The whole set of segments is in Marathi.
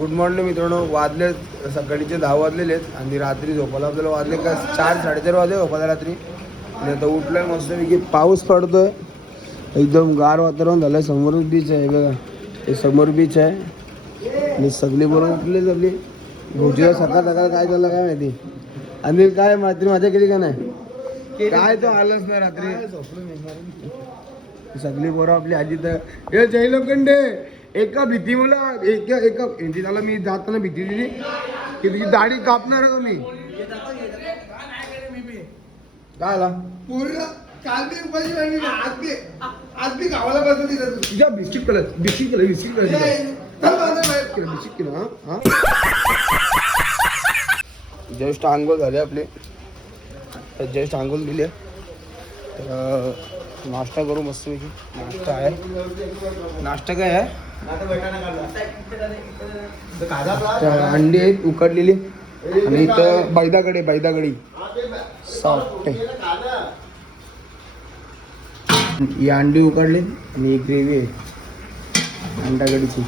गुड मॉर्निंग मित्रांनो. वाजले सकाळीचे 10 वाजलेले आहेत आणि रात्री झोपायला आपल्याला वाजले का 4-4:30 वाजले झोपायला रात्री. आणि आता उठलोय मस्तपैकी. पाऊस पडतोय, एकदम गार वातावरण झालंय. समोरच बीच आहे बघा, हे समोर बीच आहे आणि सगळी बरोबर उठले सगळी. भोजीला सकाळ सकाळ काय झालं काय माहिती. अनिल काय रात्री माझ्या केली का नाही काय, तो आलाच नाही रात्री. सगळी बरोबर आपली आजी तर हे जय लोखंडे एका भीती मला एका त्याला मी जाताना भीती दिली की तुझी दाढी कापणार आहे मी. काय आला काल आज बी गावाला बसली तुझ्या बिस्किट कलर बिस्किट केलं हा. जस्ट आंघोळ झाले आपले, जस्ट आंघोळ दिली तर नाश्ता करू मस्तपैकी. नाश्ता आहे, नाश्ता काय आहे, अंडी आहेत उकडलेली आणि इथं बैदागडी सॉफ्ट आहे. ही अंडी उकडली आणि ही ग्रेव्ही आहे अंडागडीची.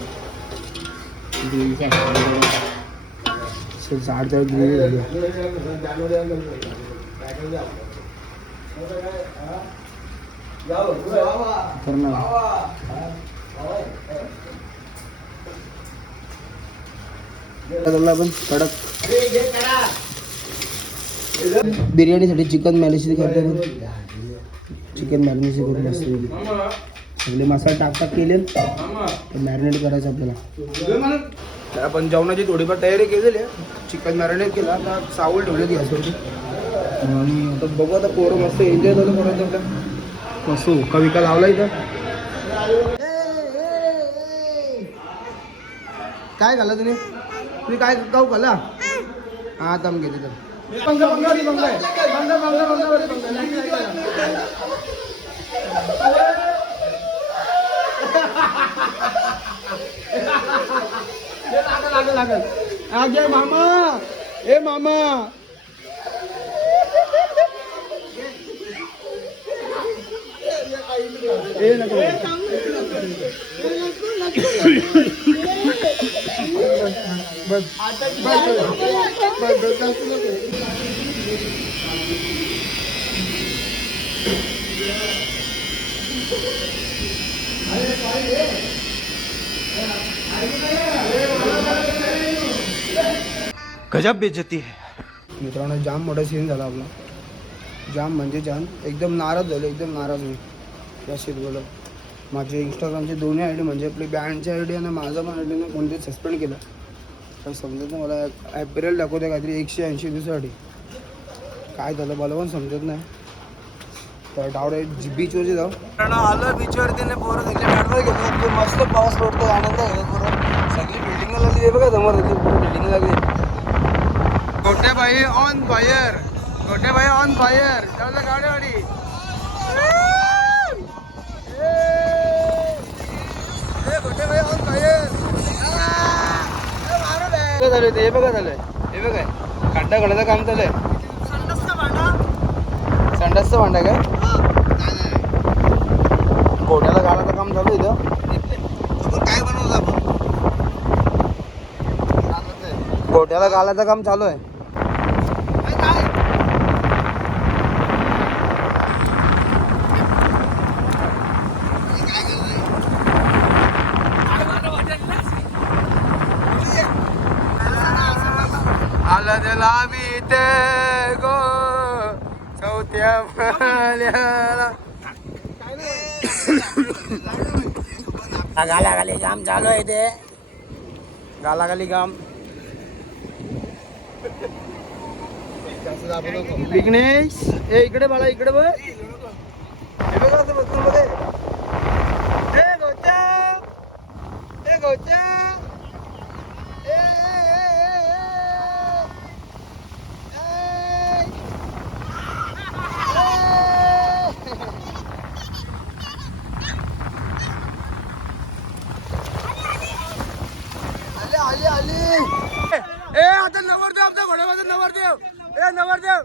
जाड ग्रेव्ही झाली. पण कडक बिर्याणीसाठी चिकन मॅरिनेशन करतो. चिकन मॅरिनेशन करून मस्त सगळे मसाले टाक केले मॅरिनेट करायचं आपल्याला. तर आपण जेवणाची थोडीफार तयारी केलेली आहे. चिकन मॅरिनेट केला, आता चावल ठेवले गॅसवरती आणि आता बघू. आता पोरं मस्त एन्जॉय झालं पोरांचं आपल्या. मस्त हुक्का लावला इथं. काय घाला तुम्ही काय गाव खाल्ला हा दम घेते तर लागल. आगे मामा ए मामा ए नको बस गजब बेइज्जती है. मित्रांनो जाम मोठा सीन झाला आपला. जाम म्हणजे जाम एकदम नाराज झालो, एकदम नाराज मी या बोला. माझे इंस्टाग्रामचे दोन्ही आय डी म्हणजे आपली बँडची आय डी आणि माझा पण आय डीने कोणते सस्पेंड केलं काही समजत नाही मला. ॲपेरियल दाखवते काहीतरी 180 दिवसासाठी. काय झालं मला पण समजत नाही. तर डायरेक्ट बीचवरती जाऊ. कारण आलं बीचवरती नाही पोरं सगळे बँडवर घेतलं. मस्त पाऊस पडतो, आनंद घेतात पोरं. सगळी बिल्डिंगला लागली बघा समोर, बिल्डिंग लागली. गोटेबाई ऑन फायर, गोटेबाई ऑन फायर. चाललं गाडी गोटेबाई ऑन फायर. चालू हे बघा झालंय, हे बघा खड्डा घडायचं काम चालू आहे. संडासचं भांडा काय गोट्याला घालायचं काम चालू इथं. काय बनवलं आपण गोट्याला घालायचं काम चालू आहे. आला त्याला मी ते गो चौथ्या माल्याला गालागाली काम चालू आहे. ते गालागाली काम विघ्नेश ए इकडे बाळा इकडे बघ. हे बघा असं बसून बघ. नागोच्या आली आली ए आता नवरदेव आमचा घोड्यामध्ये नवरदेव ए नवरदेव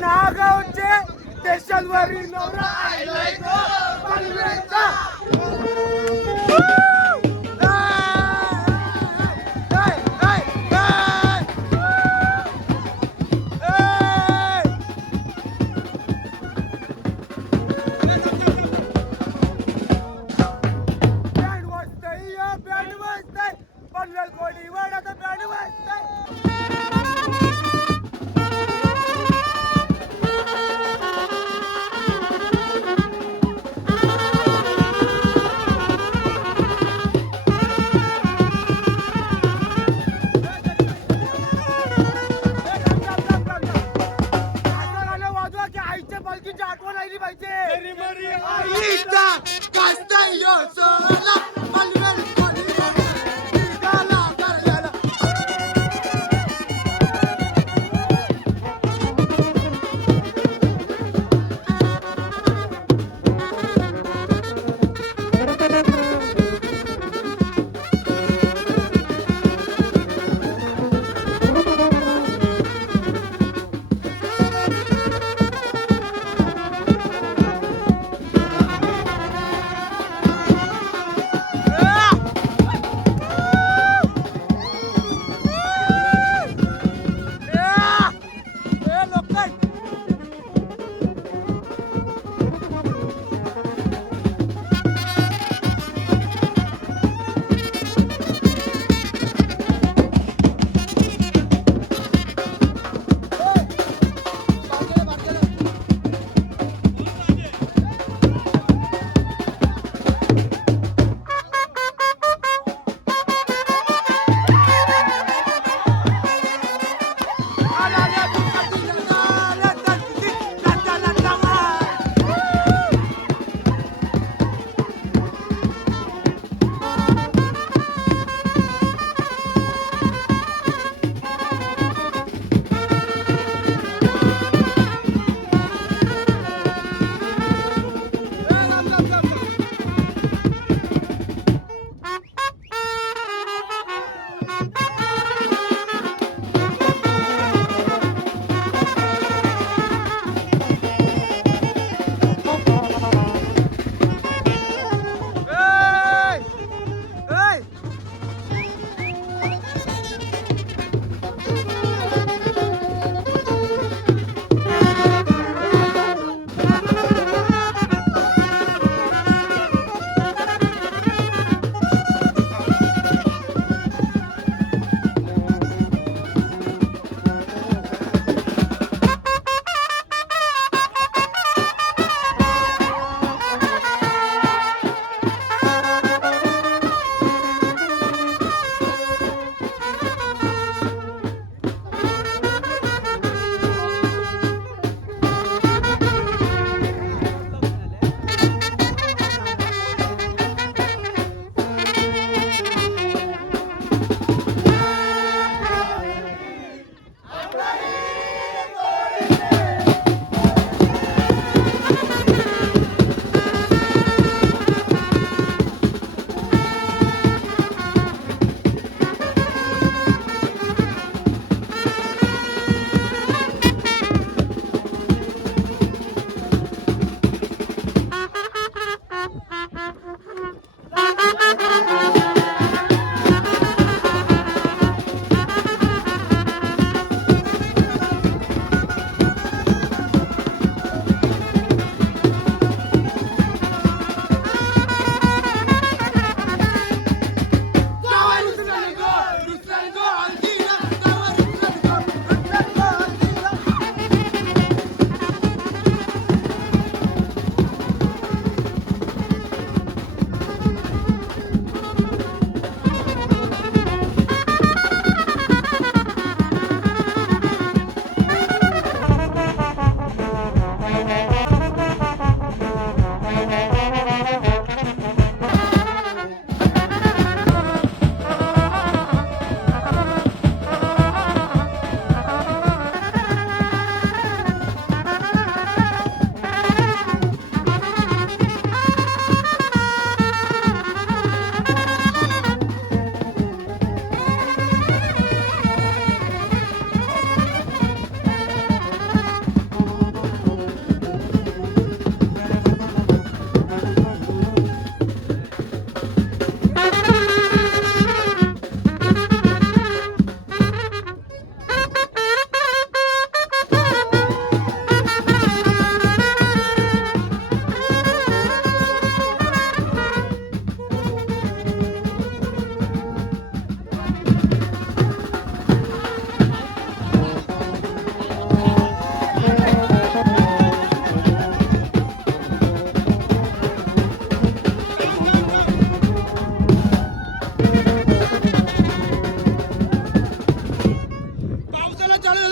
नागावचे स्टेशनवरील नवरा आलाय गो पनवेलचा बँड वाजतंय पनवेल कोणी वाड्याचा बँड वाजतंय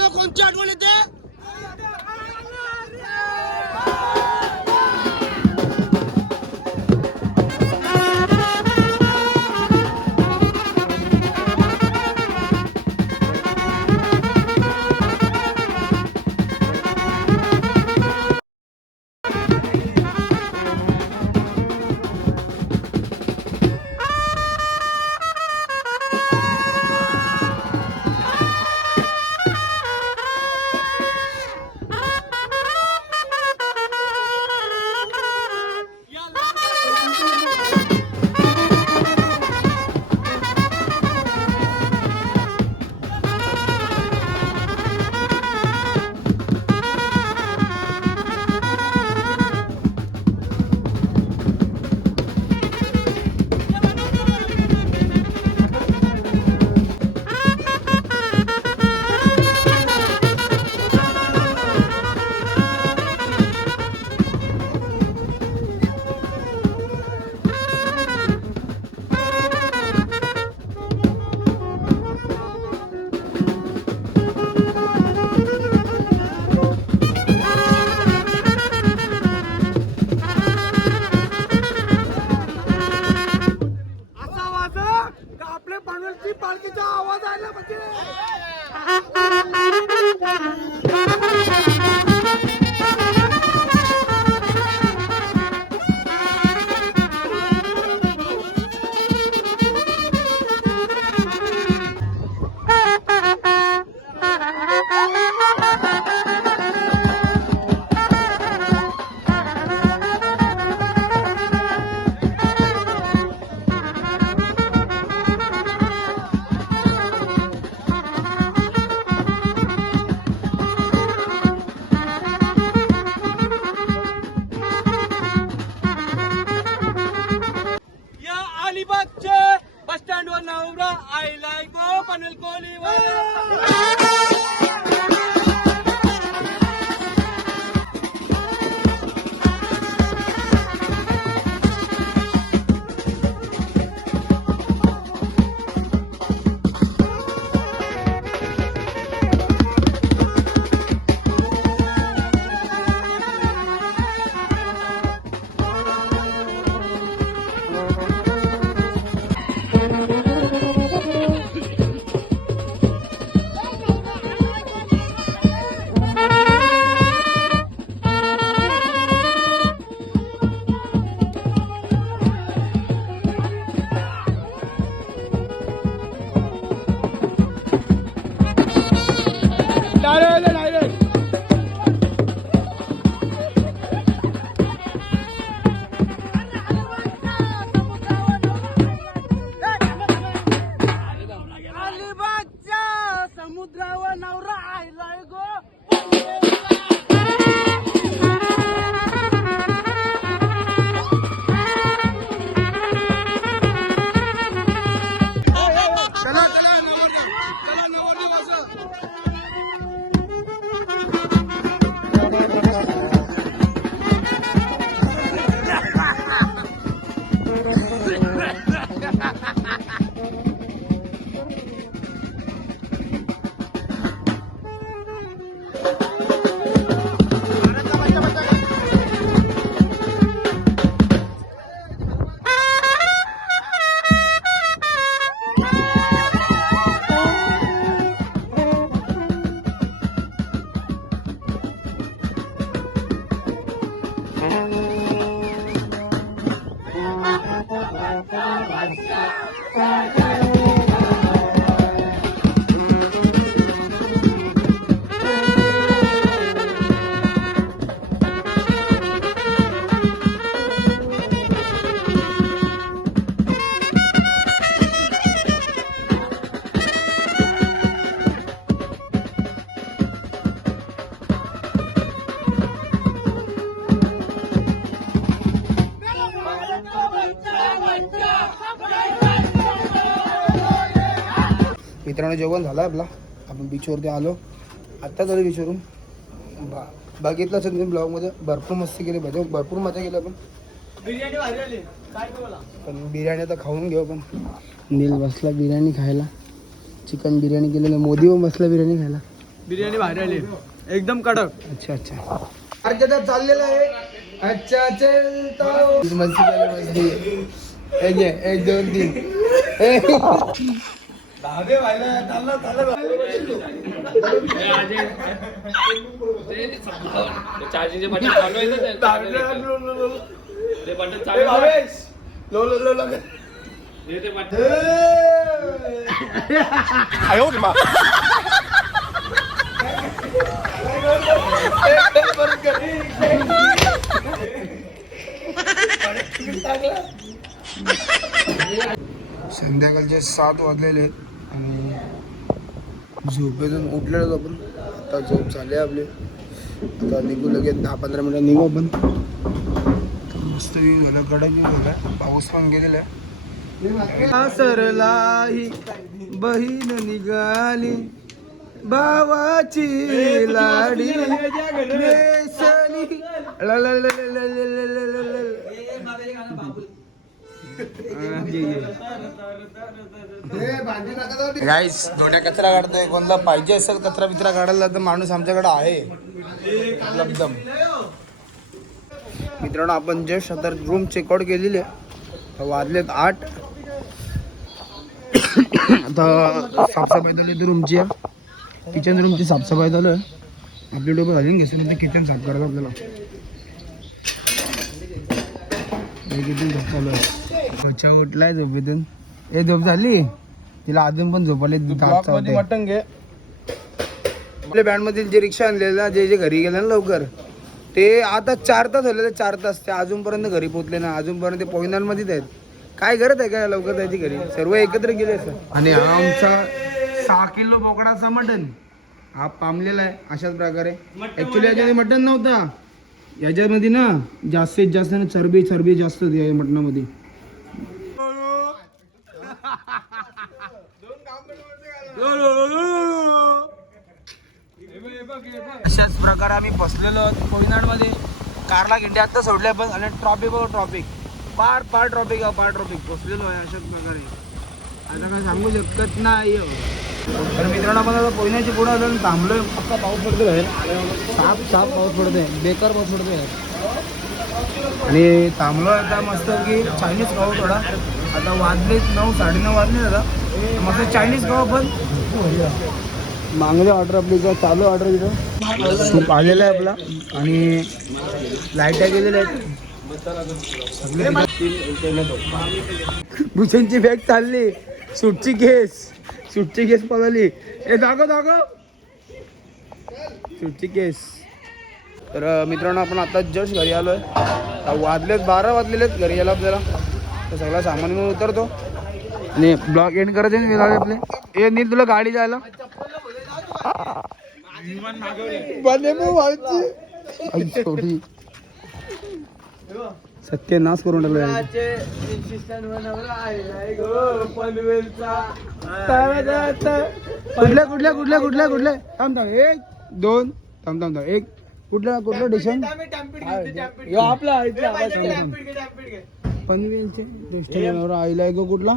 तुम्हाला कोणती आठवण येते? पालखीचा आवाज आला म्हणजे बस स्टँड वर नवरा आईलाय गो पनवेल कोलीवर समुद्रावर नवरा आयलाय गो मित्रांनो जेवण झालं आपला आपण बीचवरती आलो आत्ता झालं बीचवरून बघितलं असेल तुम्ही ब्लॉगमध्ये भरपूर मस्ती केली भरपूर मजा केली आपण बिर्याणी भारी आली काय पण बिर्याणी आता खाऊन घेऊ आपण नील बसला बिर्याणी खायला चिकन बिर्याणी केलेलं मोदी पण बसला बिर्याणी खायला बिर्याणी भारी आली एकदम कडक. अच्छा अच्छा अर्धा चाललेला आहे. अच्छा चलता हूँ. मस्ती झाली मस्ती. एक घे, 1 2 3 चार्जिंगचे बटन चालू आहे ना ते बटन चालू आहे. लो लो लो लो ते बटन संध्याकाळचे 7 वाजलेले आहेत आणि झोपेतून उठलेलो आपण. आता झोप झाली आपली. आता निघू लगेच 10-15 मिनिटं निघू आपण. मस्त झालं कडक झालं. पाऊस पण गेलेला आहे. सरलाही बहीण निघाली भावाची लाडी नेसली. गाईस थोड्या कचरा काढतोय. कोणाला पाहिजे असेल कचरा बिचरा काढायला तर माणूस आमच्याकडे आहे उपलब्ध. मित्रांनो आपण जस्ट आता रूम चेकआउट केलेली आहे. वाजलेत 8. आता साफसफाई झाली रूमची. किचन रूमची साफसफाई झालं. आपली डोबं घालून घेतली किचन साफ करायचं आपल्याला. किचन झोप चालू आहे. अच्छा उठलाय झोपेतून. हे झोप झाली तिला अजून पण झोपाले. वाटण घे. आपल्या बँडमधील जे रिक्षा आणलेला जे घरी गेले ना लवकर ते आता 4 तास झाले. 4 तास ते अजूनपर्यंत घरी पोहोचले ना. अजूनपर्यंत ते पोईनांमध्येच आहेत. काय करत आहे काय लवकर जायची घरी. सर्व एकत्र गेले असं. आणि हा आमचा 6 किलो बोकडाचा मटण हा पामलेला आहे अशाच प्रकारे. ऍक्च्युली याच्यामध्ये मटण नव्हता. याच्यामध्ये ना जास्तीत जास्त चरबी जास्त होती या मटणामध्ये. अशाच प्रकारे आम्ही बसलेलो आहोत कोयनाडमध्ये. कारला गिंडी आता सोडल्या पण आणि ट्रॉफिक पार ट्रॉफिक बसलेलो आहे अशाच प्रकारे. आता काय सांगू शकत नाही. तर मित्रांनो आपण आता कोयनाची पुढे आलो थांबलोय. फक्त पाऊस पडतोय बाहेर. साफ पाऊस पडतोय. बेकार पाऊस पडतोय. आणि थांबलो आता मस्त की चायनीज खाऊ थोडा. आता वाजले 9 9:30 वाजले. आता मस्त चायनीज खाऊ पण मागले ऑर्डर आपली इथं चालू ऑर्डर. इथं सूप आलेला आहे आपला आणि लाईट्या गेलेल्या आहेत. भूषणची बॅग चालली. सूटची केस पळाली. ए दाखव सूटची केस. तर मित्रांनो आपण आता जस्ट घरी आलो आहे. वाजलेत 12 वाजलेले आहेत घरी यायला आपल्याला. तर सगळा सामान घेऊन उतरतो आणि ब्लॉग एंड करायचे आपले. ए नील तुला गाडी जायला सत्यानाश करून टाकला. कुठल्या थांब 1 2 थांब 1 कुठलं डिशन आपला पनवेलचे आईला गो. कुठला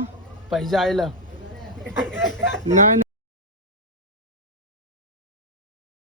पैसा आईला नाही.